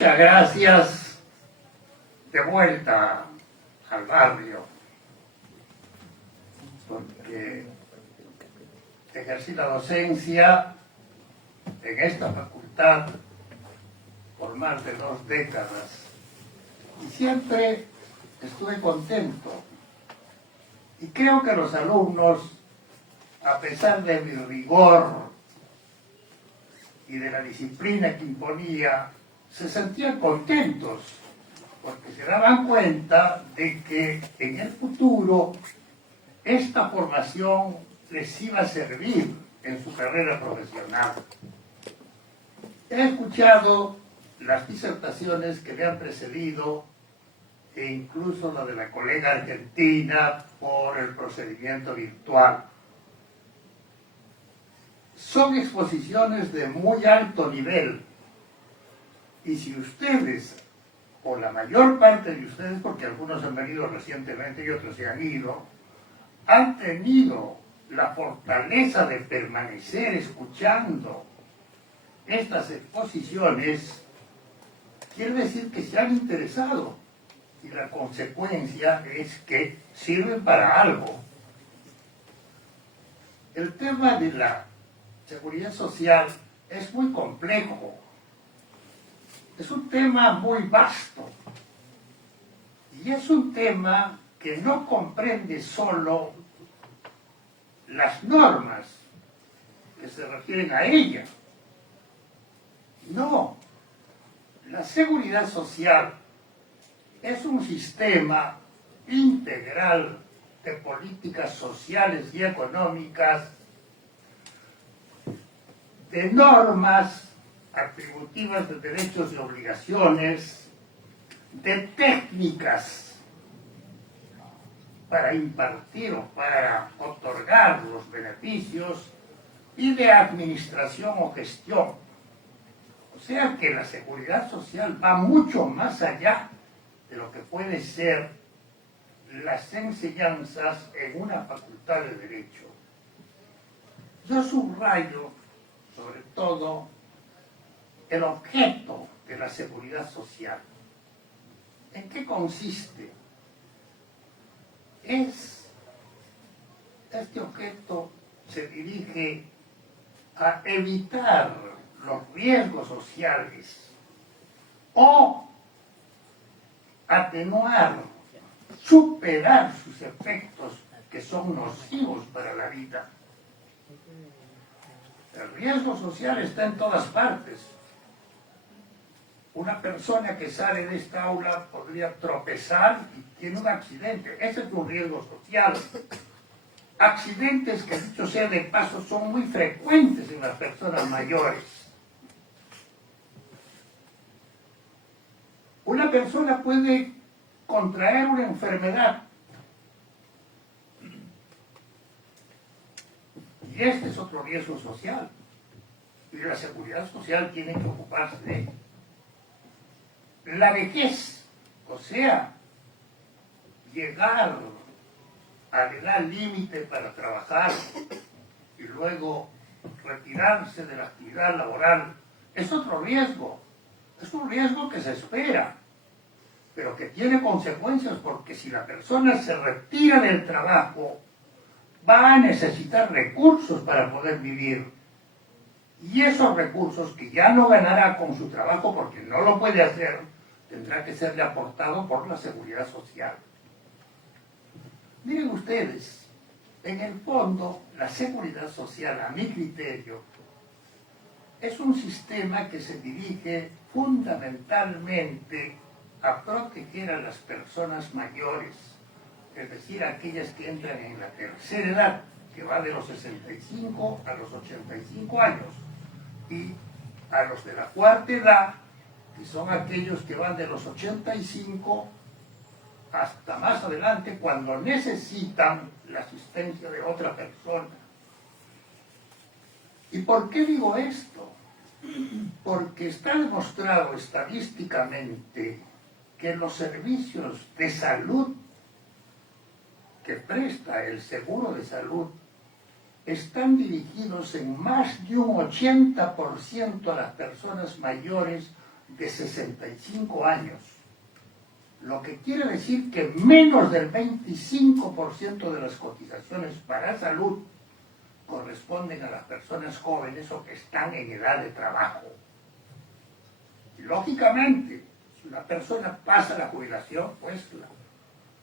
Muchas gracias. De vuelta al barrio, porque ejercí la docencia en esta facultad por más de 2 décadas y siempre estuve contento. Y creo que los alumnos, a pesar de mi rigor y de la disciplina que imponía, se sentían contentos porque se daban cuenta de que en el futuro esta formación les iba a servir en su carrera profesional. He escuchado las disertaciones que me han precedido e incluso la de la colega argentina por el procedimiento virtual. Son exposiciones de muy alto nivel. Y si ustedes, o la mayor parte de ustedes, porque algunos han venido recientemente y otros se han ido, han tenido la fortaleza de permanecer escuchando estas exposiciones, quiere decir que se han interesado. Y la consecuencia es que sirven para algo. El tema de la seguridad social es muy complejo. Es un tema muy vasto y es un tema que no comprende solo las normas que se refieren a ella. No, la seguridad social es un sistema integral de políticas sociales y económicas, de normas atributivas de derechos y obligaciones, de técnicas para impartir o para otorgar los beneficios y de administración o gestión. O sea que la seguridad social va mucho más allá de lo que puede ser las enseñanzas en una facultad de Derecho. Yo subrayo sobre todo el objeto de la seguridad social. ¿En qué consiste? Este objeto se dirige a evitar los riesgos sociales o atenuar, superar sus efectos que son nocivos para la vida. El riesgo social está en todas partes. Una persona que sale de esta aula podría tropezar y tiene un accidente. Ese es un riesgo social. Accidentes que, dicho sea de paso, son muy frecuentes en las personas mayores. Una persona puede contraer una enfermedad. Y este es otro riesgo social. Y la seguridad social tiene que ocuparse de ello. La vejez, o sea, llegar a la edad límite para trabajar y luego retirarse de la actividad laboral, es otro riesgo. Es un riesgo que se espera, pero que tiene consecuencias, porque si la persona se retira del trabajo, va a necesitar recursos para poder vivir. Y esos recursos que ya no ganará con su trabajo porque no lo puede hacer, tendrá que serle aportado por la seguridad social. Miren ustedes, en el fondo, la seguridad social, a mi criterio, es un sistema que se dirige fundamentalmente a proteger a las personas mayores, es decir, aquellas que entran en la tercera edad, que va de los 65 a los 85 años, y a los de la cuarta edad, que son aquellos que van de los 85 hasta más adelante, cuando necesitan la asistencia de otra persona. ¿Y por qué digo esto? Porque está demostrado estadísticamente que los servicios de salud que presta el seguro de salud están dirigidos en más de un 80% a las personas mayores de 65 años, lo que quiere decir que menos del 25% de las cotizaciones para salud corresponden a las personas jóvenes o que están en edad de trabajo. Y lógicamente, si una persona pasa la jubilación, pues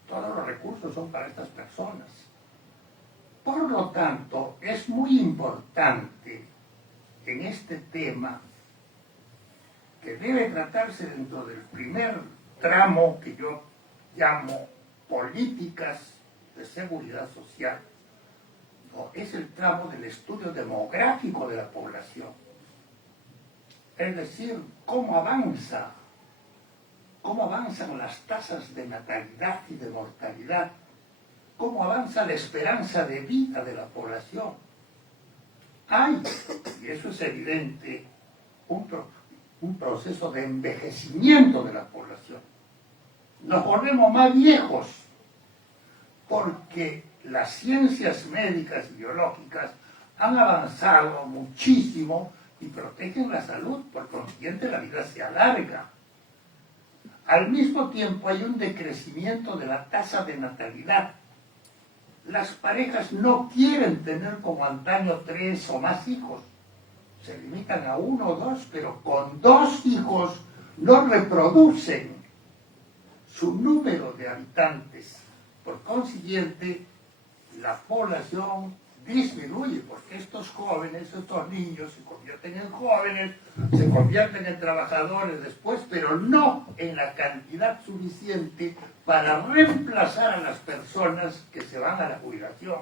todos los recursos son para estas personas. Por lo tanto, es muy importante en este tema, que debe tratarse dentro del primer tramo que yo llamo políticas de seguridad social, ¿no? Es el tramo del estudio demográfico de la población. Es decir, cómo avanzan las tasas de natalidad y de mortalidad, cómo avanza la esperanza de vida de la población. Hay, y eso es evidente, un proceso de envejecimiento de la población. Nos volvemos más viejos porque las ciencias médicas y biológicas han avanzado muchísimo y protegen la salud, por consiguiente la vida se alarga. Al mismo tiempo hay un decrecimiento de la tasa de natalidad. Las parejas no quieren tener como antaño 3 o más hijos. Se limitan a 1 o 2, pero con 2 hijos no reproducen su número de habitantes. Por consiguiente, la población disminuye, porque estos jóvenes, estos niños se convierten en jóvenes, se convierten en trabajadores después, pero no en la cantidad suficiente para reemplazar a las personas que se van a la jubilación.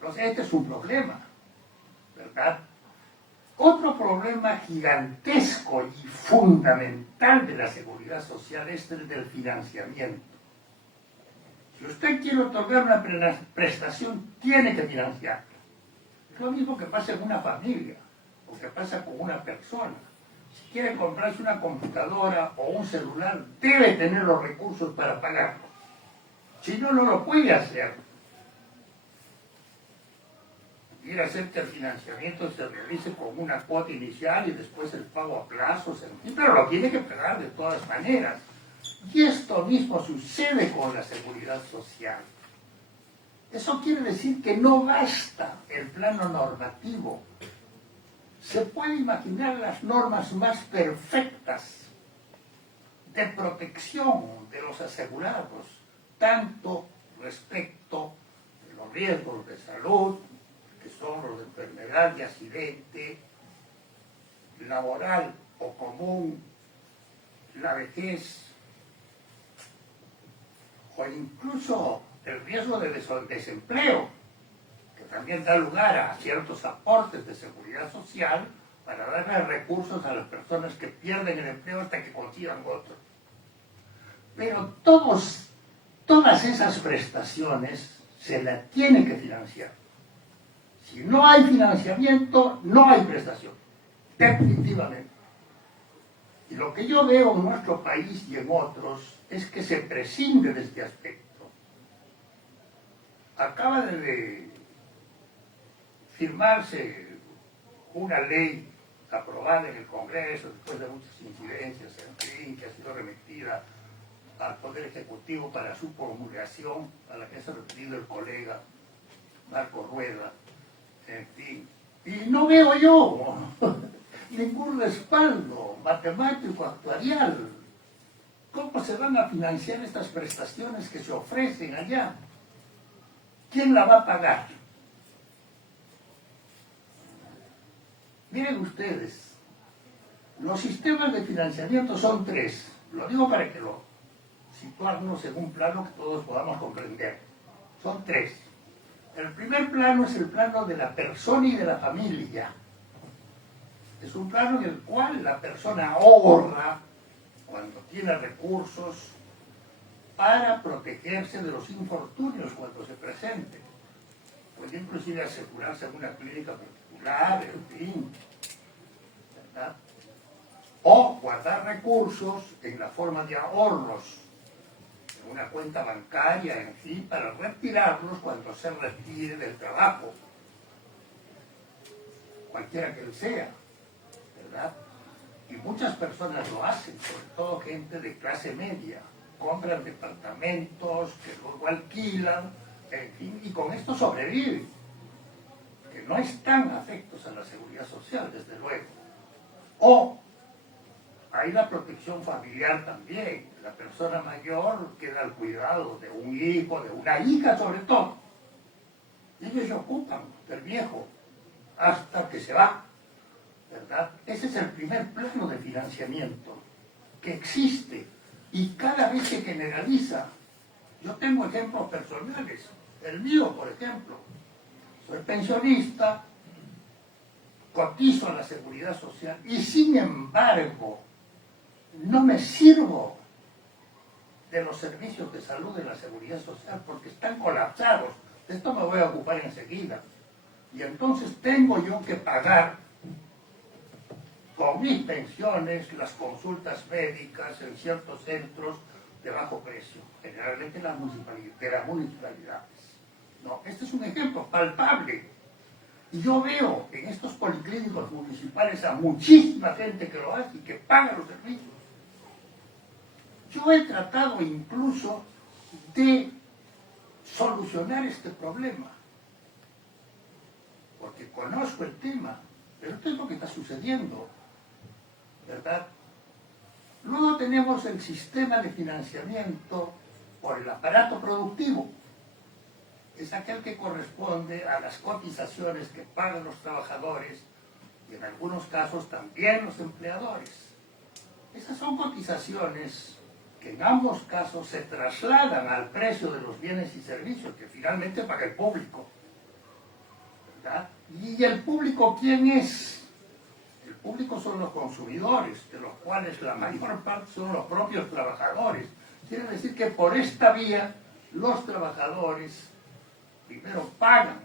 Entonces, este es un problema, ¿verdad? Otro problema gigantesco y fundamental de la seguridad social es el del financiamiento. Si usted quiere otorgar una prestación, tiene que financiarla. Es lo mismo que pasa en una familia, o que pasa con una persona. Si quiere comprarse una computadora o un celular, debe tener los recursos para pagarlo. Si no, no lo puede hacer. Quiere hacer que el financiamiento se realice con una cuota inicial y después el pago a plazos, en fin, pero lo tiene que pagar de todas maneras. Y esto mismo sucede con la seguridad social. Eso quiere decir que no basta el plano normativo. Se puede imaginar las normas más perfectas de protección de los asegurados, tanto respecto de los riesgos de salud, que son los de enfermedad y accidente, laboral o común, la vejez, o incluso el riesgo de desempleo, que también da lugar a ciertos aportes de seguridad social para darle recursos a las personas que pierden el empleo hasta que consigan otro. Pero todas esas prestaciones se las tiene que financiar. Si no hay financiamiento, no hay prestación, definitivamente. Y lo que yo veo en nuestro país y en otros es que se prescinde de este aspecto. Acaba de firmarse una ley aprobada en el Congreso después de muchas incidencias, en fin, que ha sido remitida al Poder Ejecutivo para su promulgación, a la que se ha referido el colega Marco Rueda, en fin. Y no veo yo ningún respaldo matemático actuarial. ¿Cómo se van a financiar estas prestaciones que se ofrecen allá? ¿Quién la va a pagar? Miren ustedes, los sistemas de financiamiento son 3. Lo digo para que lo situarnos en un plano que todos podamos comprender. Son 3. El primer plano es el plano de la persona y de la familia. Es un plano en el cual la persona ahorra cuando tiene recursos para protegerse de los infortunios cuando se presenten. Puede inclusive asegurarse en una clínica particular, en fin, ¿verdad? O guardar recursos en la forma de ahorros, en una cuenta bancaria, en fin, para retirarlos cuando se retire del trabajo, cualquiera que él sea, ¿verdad? y muchas personas lo hacen, sobre todo gente de clase media, compran departamentos que luego alquilan, en fin, y con esto sobreviven, que no están afectos a la seguridad social, desde luego. O hay la protección familiar también, la persona mayor queda al cuidado de un hijo, de una hija sobre todo, y ellos se ocupan del viejo hasta que se va, ¿verdad? Ese es el primer plano de financiamiento que existe y cada vez se generaliza. Yo tengo ejemplos personales, el mío por ejemplo, soy pensionista, cotizo a la seguridad social y sin embargo no me sirvo de los servicios de salud de la seguridad social porque están colapsados. De esto me voy a ocupar enseguida. Y entonces tengo yo que pagar con mis pensiones las consultas médicas en ciertos centros de bajo precio, generalmente de las municipalidades. No, este es un ejemplo palpable. Y yo veo en estos policlínicos municipales a muchísima gente que lo hace y que paga los servicios. Yo he tratado incluso de solucionar este problema, porque conozco el tema, pero esto es lo que está sucediendo, ¿verdad? Luego tenemos el sistema de financiamiento por el aparato productivo. Es aquel que corresponde a las cotizaciones que pagan los trabajadores y en algunos casos también los empleadores. Esas son cotizaciones que en ambos casos se trasladan al precio de los bienes y servicios que finalmente paga el público, ¿verdad? ¿Y el público quién es? El público son los consumidores, de los cuales la mayor parte son los propios trabajadores. Quiere decir que por esta vía los trabajadores primero pagan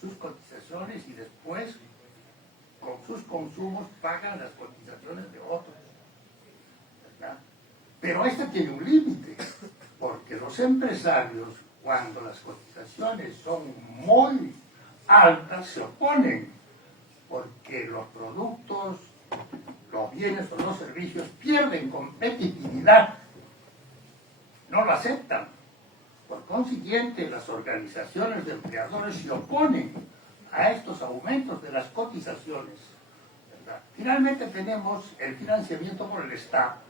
sus cotizaciones y después con sus consumos pagan las cotizaciones de otros, ¿verdad? Pero este tiene un límite, porque los empresarios, cuando las cotizaciones son muy altas, se oponen, porque los productos, los bienes o los servicios pierden competitividad, no lo aceptan. Por consiguiente, las organizaciones de empleadores se oponen a estos aumentos de las cotizaciones, ¿verdad? Finalmente tenemos el financiamiento por el Estado.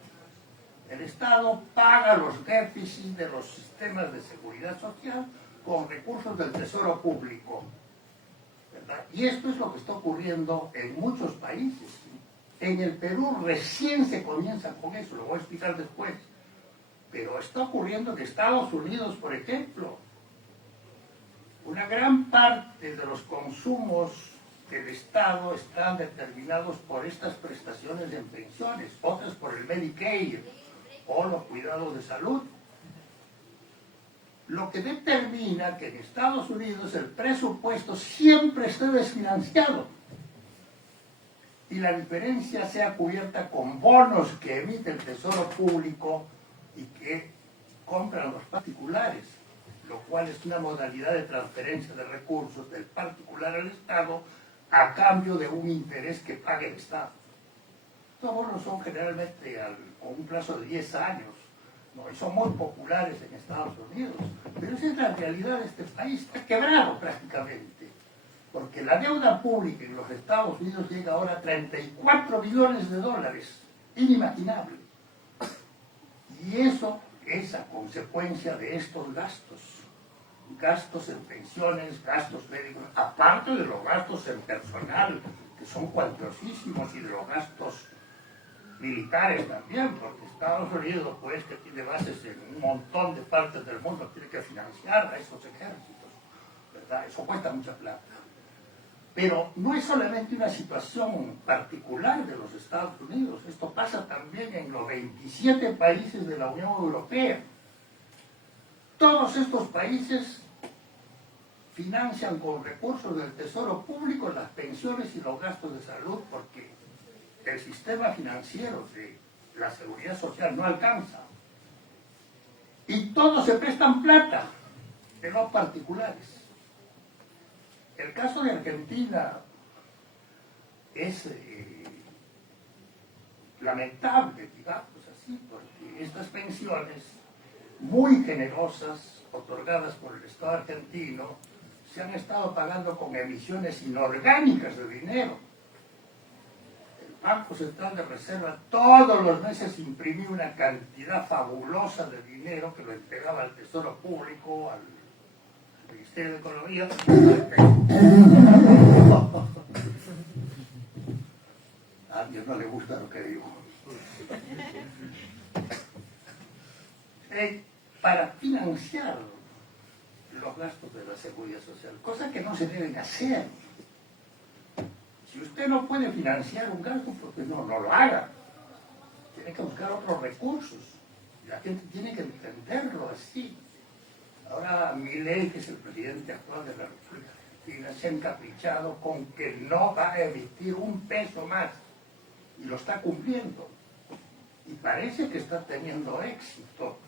El Estado paga los déficits de los sistemas de seguridad social con recursos del Tesoro Público, ¿verdad? Y esto es lo que está ocurriendo en muchos países. En el Perú recién se comienza con eso, lo voy a explicar después. Pero está ocurriendo en Estados Unidos, por ejemplo. Una gran parte de los consumos del Estado están determinados por estas prestaciones en pensiones, otras por el Medicaid o los cuidados de salud. Lo que determina que en Estados Unidos el presupuesto siempre esté desfinanciado y la diferencia sea cubierta con bonos que emite el Tesoro Público y que compran los particulares, lo cual es una modalidad de transferencia de recursos del particular al Estado a cambio de un interés que pague el Estado. Estos bonos son generalmente con un plazo de 10 años, ¿no? Y son muy populares en Estados Unidos, pero esa es la realidad de este país, está quebrado prácticamente, porque la deuda pública en los Estados Unidos llega ahora a 34 billones de dólares, inimaginable. Y eso es a consecuencia de estos gastos. Gastos en pensiones, gastos médicos, aparte de los gastos en personal, que son cuantiosísimos, y de los gastos militares también, porque Estados Unidos, pues, que tiene bases en un montón de partes del mundo, tiene que financiar a esos ejércitos, ¿verdad? Eso cuesta mucha plata. Pero no es solamente una situación particular de los Estados Unidos, esto pasa también en los 27 países de la Unión Europea. Todos estos países financian con recursos del Tesoro Público las pensiones y los gastos de salud porque el sistema financiero de la seguridad social no alcanza. Y todos se prestan plata de los particulares. El caso de Argentina es lamentable, digamos así, porque estas pensiones muy generosas, otorgadas por el Estado argentino, se han estado pagando con emisiones inorgánicas de dinero. El Banco Central de Reserva todos los meses imprimía una cantidad fabulosa de dinero que lo entregaba al Tesoro Público, al Ministerio de Economía. A Dios no le gusta lo que digo. Para financiar los gastos de la seguridad social, cosa que no se deben hacer. Si usted no puede financiar un gasto, pues no lo haga. Tiene que buscar otros recursos. La gente tiene que entenderlo así. Ahora Milei, que es el presidente actual de la República Argentina, se ha encaprichado con que no va a emitir un peso más. Y lo está cumpliendo. Y parece que está teniendo éxito.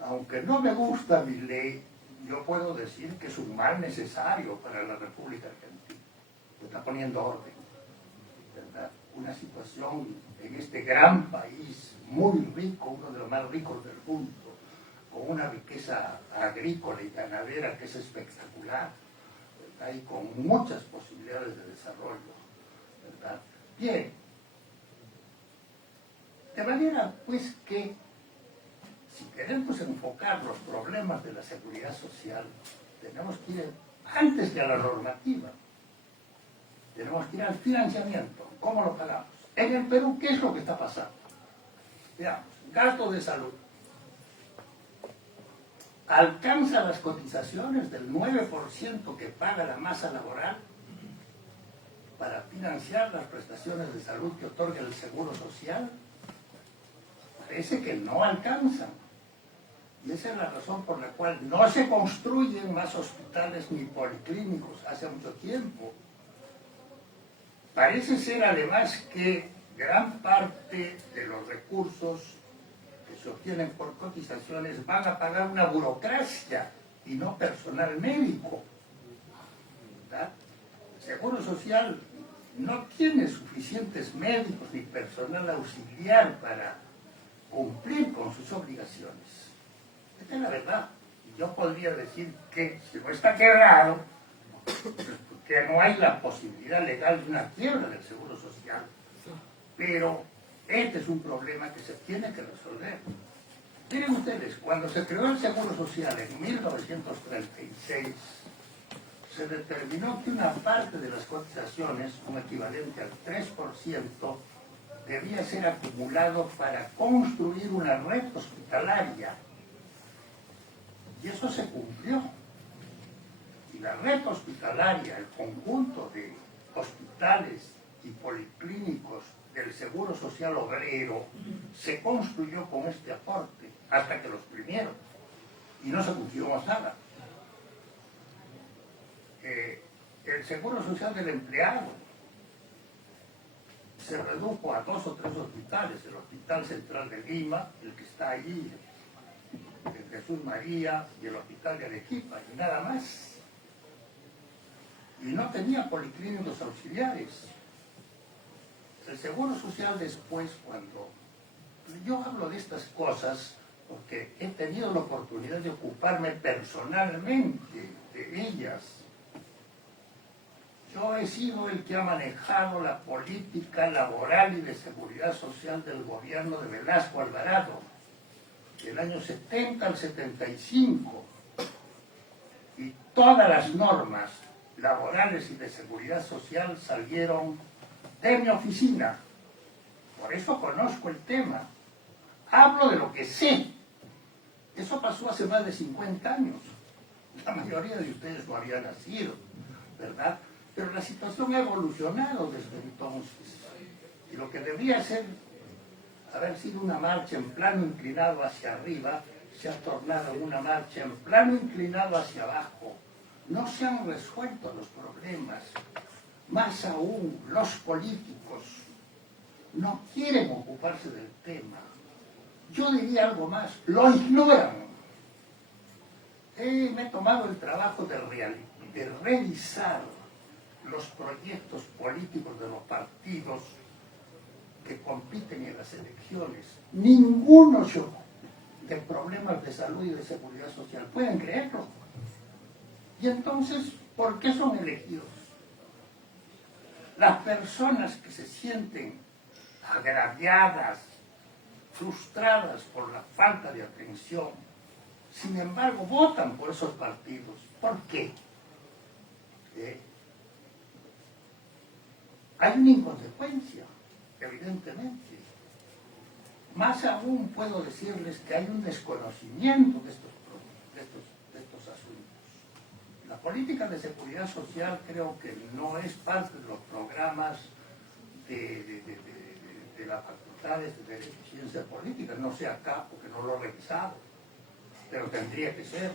Aunque no me gusta Milei, yo puedo decir que es un mal necesario para la República Argentina. Está poniendo orden, ¿verdad? Una situación en este gran país, muy rico, uno de los más ricos del mundo, con una riqueza agrícola y ganadera que es espectacular, ¿verdad? Y con muchas posibilidades de desarrollo, ¿verdad? Bien, de manera pues que si queremos enfocar los problemas de la seguridad social, tenemos que ir antes que a la normativa. Tenemos que ir al financiamiento. ¿Cómo lo pagamos? En el Perú, ¿qué es lo que está pasando? Veamos, gasto de salud. ¿Alcanza las cotizaciones del 9% que paga la masa laboral para financiar las prestaciones de salud que otorga el Seguro Social? Parece que no alcanzan. Y esa es la razón por la cual no se construyen más hospitales ni policlínicos hace mucho tiempo. Parece ser además que gran parte de los recursos que se obtienen por cotizaciones van a pagar una burocracia y no personal médico, ¿verdad? El Seguro Social no tiene suficientes médicos ni personal auxiliar para cumplir con sus obligaciones. Esta es la verdad. Yo podría decir que si no está quebrado, que no hay la posibilidad legal de una quiebra del Seguro Social. Pero este es un problema que se tiene que resolver. Miren ustedes, cuando se creó el Seguro Social en 1936, se determinó que una parte de las cotizaciones, un equivalente al 3%, debía ser acumulado para construir una red hospitalaria. Y eso se cumplió. Y la red hospitalaria, el conjunto de hospitales y policlínicos del Seguro Social Obrero, se construyó con este aporte hasta que lo exprimieron. Y no se cumplió más nada. El Seguro Social del Empleado se redujo a 2 o 3 hospitales, el Hospital Central de Lima, el que está allí, el Jesús María y el Hospital de Arequipa, y nada más. Y no tenía policlínicos auxiliares. El Seguro Social después, cuando yo hablo de estas cosas, porque he tenido la oportunidad de ocuparme personalmente de ellas. Yo he sido el que ha manejado la política laboral y de seguridad social del gobierno de Velasco Alvarado, del año 70 al 75. Y todas las normas laborales y de seguridad social salieron de mi oficina. Por eso conozco el tema. Hablo de lo que sé. Eso pasó hace más de 50 años. La mayoría de ustedes no habían nacido, ¿verdad? Pero la situación ha evolucionado desde entonces. Y lo que debería haber sido una marcha en plano inclinado hacia arriba, se ha tornado en una marcha en plano inclinado hacia abajo. No se han resuelto los problemas. Más aún, los políticos no quieren ocuparse del tema. Yo diría algo más, lo ignoran. Me he tomado el trabajo de revisar los proyectos políticos de los partidos que compiten en las elecciones, ninguno de problemas de salud y de seguridad social. ¿Pueden creerlo? Y entonces, ¿por qué son elegidos? Las personas que se sienten agraviadas, frustradas por la falta de atención, sin embargo, votan por esos partidos. ¿Por qué? Hay una inconsecuencia, evidentemente. Más aún puedo decirles que hay un desconocimiento de estos asuntos. La política de seguridad social creo que no es parte de los programas de las facultades de Derecho y Ciencia Política. No sé acá porque no lo he revisado, pero tendría que ser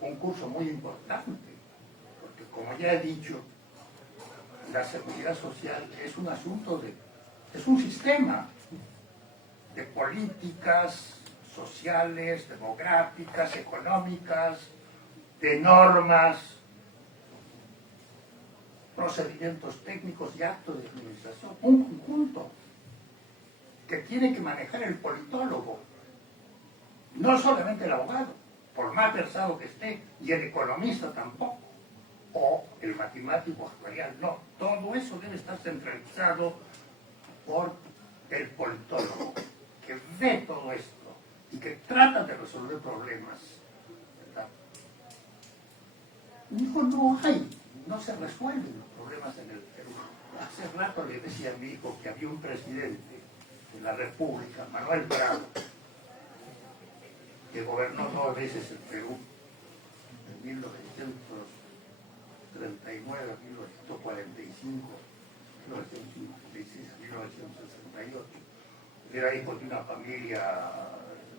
un curso muy importante, porque como ya he dicho, la seguridad social es un asunto es un sistema de políticas sociales, demográficas, económicas, de normas, procedimientos técnicos y actos de administración, un conjunto que tiene que manejar el politólogo, no solamente el abogado, por más versado que esté, y el economista tampoco, o el matemático actuarial, no, todo eso debe estar centralizado por el politólogo, que ve todo esto y que trata de resolver problemas, ¿verdad? No se resuelven los problemas en el Perú. Hace rato le decía a mi hijo que había un presidente de la República, Manuel Prado, que gobernó 2 veces el Perú, en 1939 a 1945, 1956 a 1968. Era hijo de una familia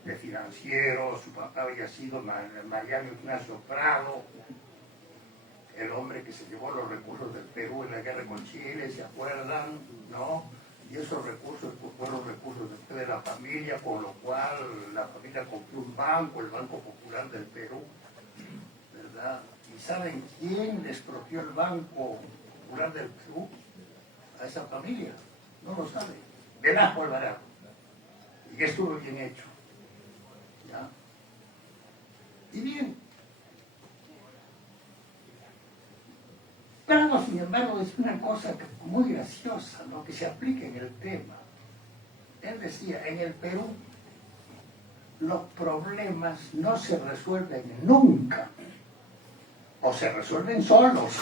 de financieros, su papá había sido Mariano Ignacio Prado, el hombre que se llevó los recursos del Perú en la guerra con Chile, ¿se acuerdan? ¿No? Y esos recursos pues, fueron recursos de la familia, con lo cual la familia compró un banco, el Banco Popular del Perú, ¿verdad? ¿Y saben quién les expropió el Banco Popular del Perú? A esa familia. No lo sabe. Velasco Alvarado. Y que estuvo bien hecho. ¿Ya? Y bien. Prado, sin embargo, es una cosa muy graciosa, ¿no? Que se aplica en el tema. Él decía, en el Perú los problemas no se resuelven nunca, o se resuelven solos.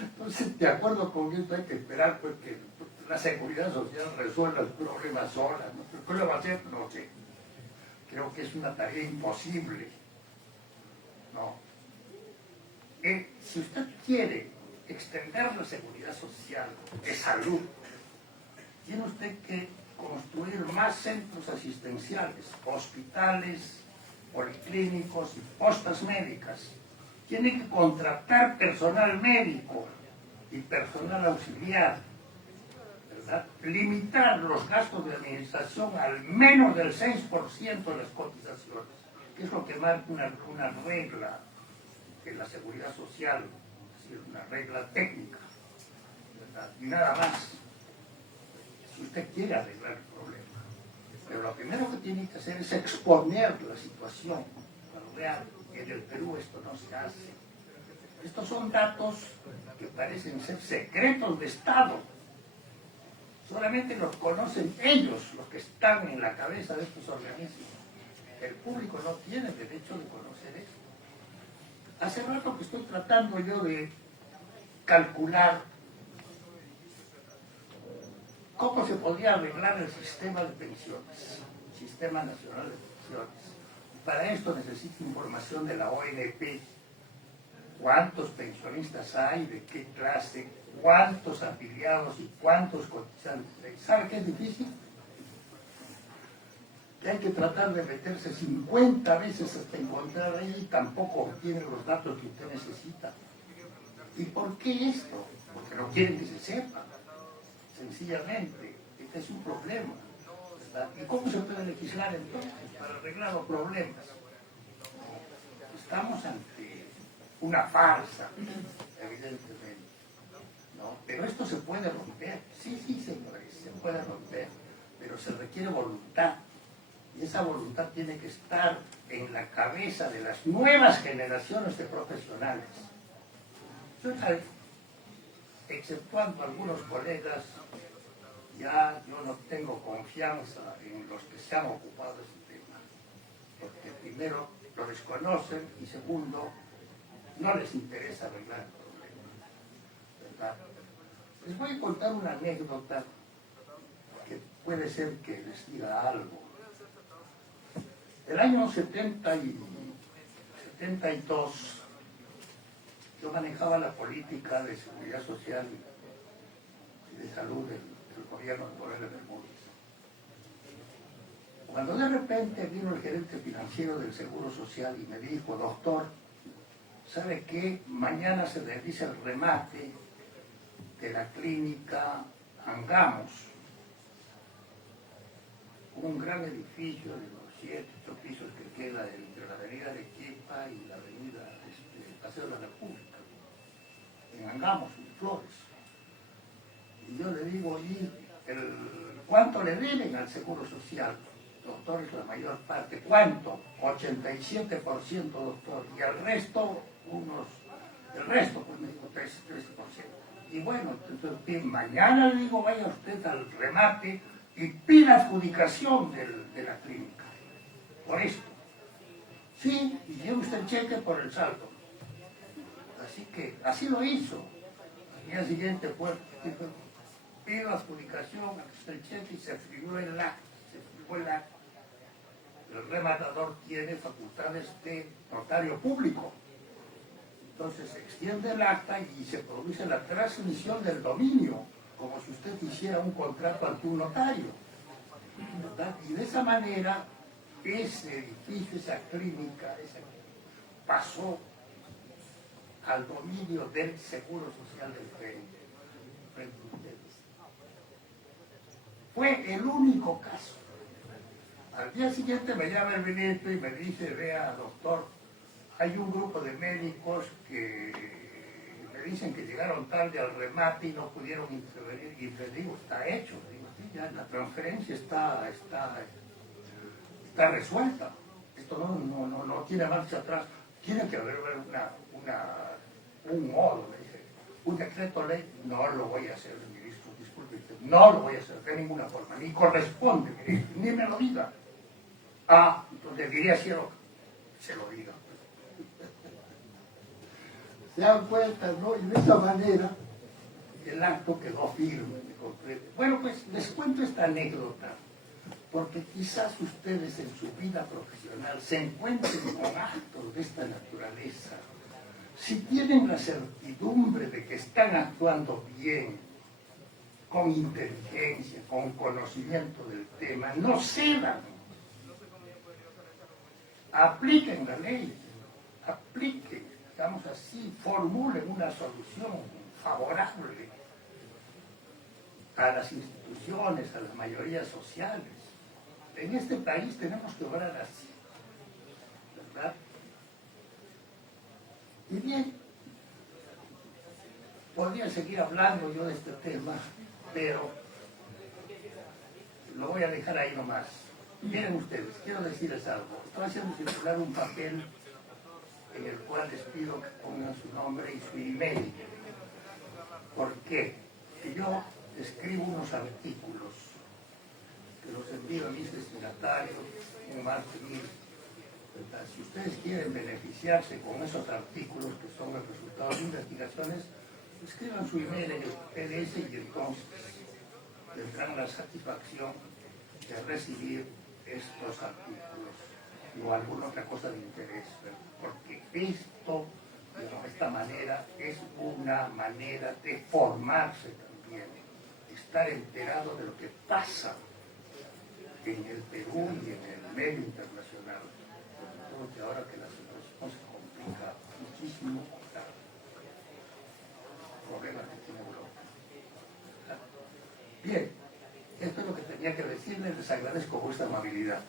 Entonces, de acuerdo con esto, hay que esperar pues, que la seguridad social resuelva el problema sola, ¿no? ¿Qué lo va a hacer? No sé. Creo que es una tarea imposible, ¿no? Si usted quiere extender la seguridad social de salud, tiene usted que construir más centros asistenciales, hospitales, policlínicos y postas médicas. Tiene que contratar personal médico y personal auxiliar, ¿verdad? Limitar los gastos de administración al menos del 6% de las cotizaciones, que es lo que marca una regla de la seguridad social, es decir, una regla técnica, ¿verdad? Y nada más, si usted quiere arreglar el problema. Pero lo primero que tiene que hacer es exponer la situación real. En el Perú esto no se hace. Estos son datos que parecen ser secretos de Estado. Solamente los conocen ellos, los que están en la cabeza de estos organismos. El público no tiene derecho de conocer esto. Hace rato que estoy tratando yo de calcular cómo se podría arreglar el sistema de pensiones, el Sistema Nacional de Pensiones. Para esto necesito información de la ONP, cuántos pensionistas hay, de qué clase, cuántos afiliados y cuántos cotizantes. ¿Sabe qué es difícil? Que hay que tratar de meterse 50 veces hasta encontrar ahí y tampoco obtiene los datos que usted necesita. ¿Y por qué esto? Porque no quieren que se sepa. Sencillamente, este es un problema, ¿verdad? ¿Y cómo se puede legislar entonces para arreglar los problemas? Estamos ante una farsa, evidentemente. ¿no? Pero esto se puede romper, sí, señores, se puede romper, pero se requiere voluntad. Y esa voluntad tiene que estar en la cabeza de las nuevas generaciones de profesionales. Yo, exceptuando algunos colegas, ya yo no tengo confianza en los que se han ocupado de este tema, porque primero lo desconocen y segundo, no les interesa arreglar el problema, ¿verdad? Les voy a contar una anécdota que puede ser que les diga algo. El año 72 yo manejaba la política de seguridad social y de salud del gobierno de Morales Bermúdez. Cuando de repente vino el gerente financiero del Seguro Social y me dijo: doctor, ¿sabe qué? Mañana se realiza el remate de la clínica Angamos, un gran edificio de los 7, 8 pisos que queda entre la avenida Arequipa y la avenida Paseo de la República, en Angamos, en Flores. Y yo le digo: ¿y cuánto le deben al Seguro Social? Doctor, es la mayor parte. ¿Cuánto? 87%, doctor. Y el resto, pues me dijo 13%. Y bueno, entonces mañana le digo: vaya usted al remate y pida adjudicación de la clínica. Por esto. Sí, y lleve usted el cheque por el saldo. Así que, así lo hizo. Al día siguiente fue, pido adjudicación, aquí está el cheque y se firmó el acta. El rematador tiene facultades de notario público. Entonces se extiende el acta y se produce la transmisión del dominio, como si usted hiciera un contrato ante un notario, ¿verdad? Y de esa manera, ese edificio, esa clínica, pasó al dominio del Seguro Social del frente a ustedes. Fue el único caso. Al día siguiente me llama el ministro y me dice: vea, doctor, hay un grupo de médicos que me dicen que llegaron tarde al remate y no pudieron intervenir. Y les digo: está hecho. Digo: sí, ya la transferencia está resuelta. Esto no tiene marcha atrás. Tiene que haber un modo, me dice. Un decreto ley, no lo voy a hacer, ministro, disculpe, no lo voy a hacer de ninguna forma, ni corresponde, ministro, ni me lo diga. Ah, entonces diría: se lo diga. Se dan cuenta, ¿no? Y de esa manera el acto quedó firme. Bueno, pues les cuento esta anécdota, porque quizás ustedes en su vida profesional se encuentren con actos de esta naturaleza. Si tienen la certidumbre de que están actuando bien, con inteligencia, con conocimiento del tema, no cedan. Apliquen la ley, apliquen, digamos así, formulen una solución favorable a las instituciones, a las mayorías sociales. En este país tenemos que obrar así, ¿verdad? Y bien, podría seguir hablando yo de este tema, pero lo voy a dejar ahí nomás. Miren ustedes, quiero decirles algo. Estoy haciendo circular un papel en el cual les pido que pongan su nombre y su email. ¿Por qué? Que yo escribo unos artículos que los envío a mis destinatarios en marzo. Si ustedes quieren beneficiarse con esos artículos que son el resultado de investigaciones, escriban su email en el PDS y entonces tendrán la satisfacción de recibir estos artículos o alguna otra cosa de interés, porque esta manera es una manera de formarse también, estar enterado de lo que pasa en el Perú y en el medio internacional, sobre todo que ahora que la situación se complica muchísimo con los problemas que tiene Europa. Bien, esto es lo que tenía que decirles, les agradezco vuestra amabilidad.